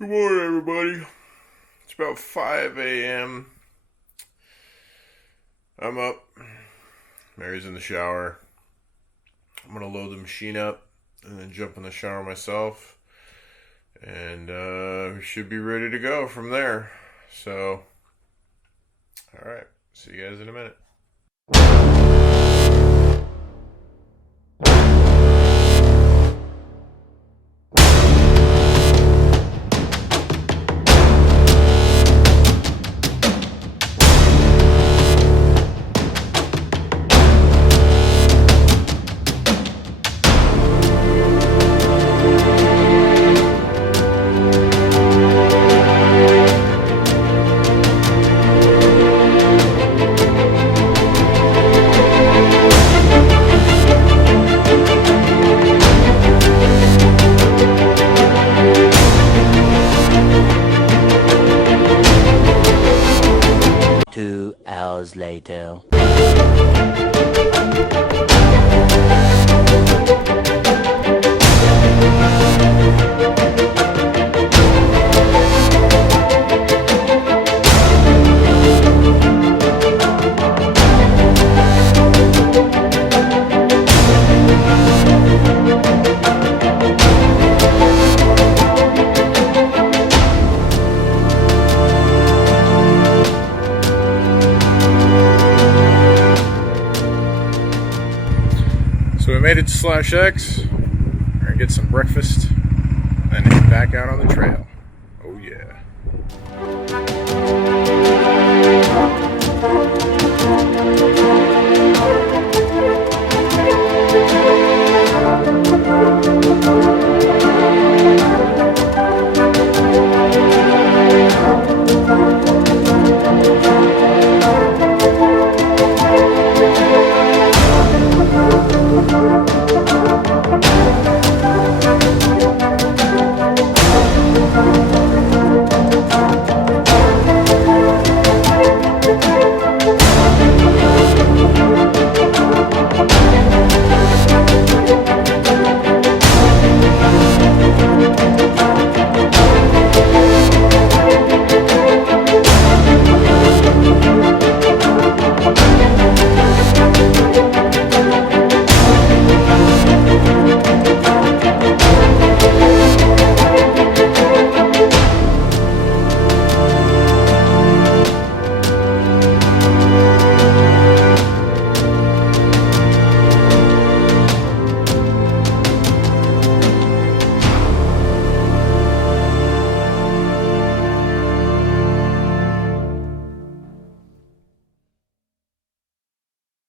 Good morning, everybody. It's about 5 a.m. I'm up. Mary's in the shower. I'm going to load the machine up and then jump in the shower myself. And we should be ready to go from there. So, alright. See you guys in a minute. Hours later. So we made it to Slash X. We're gonna get some breakfast and head back out on the trail. Oh yeah.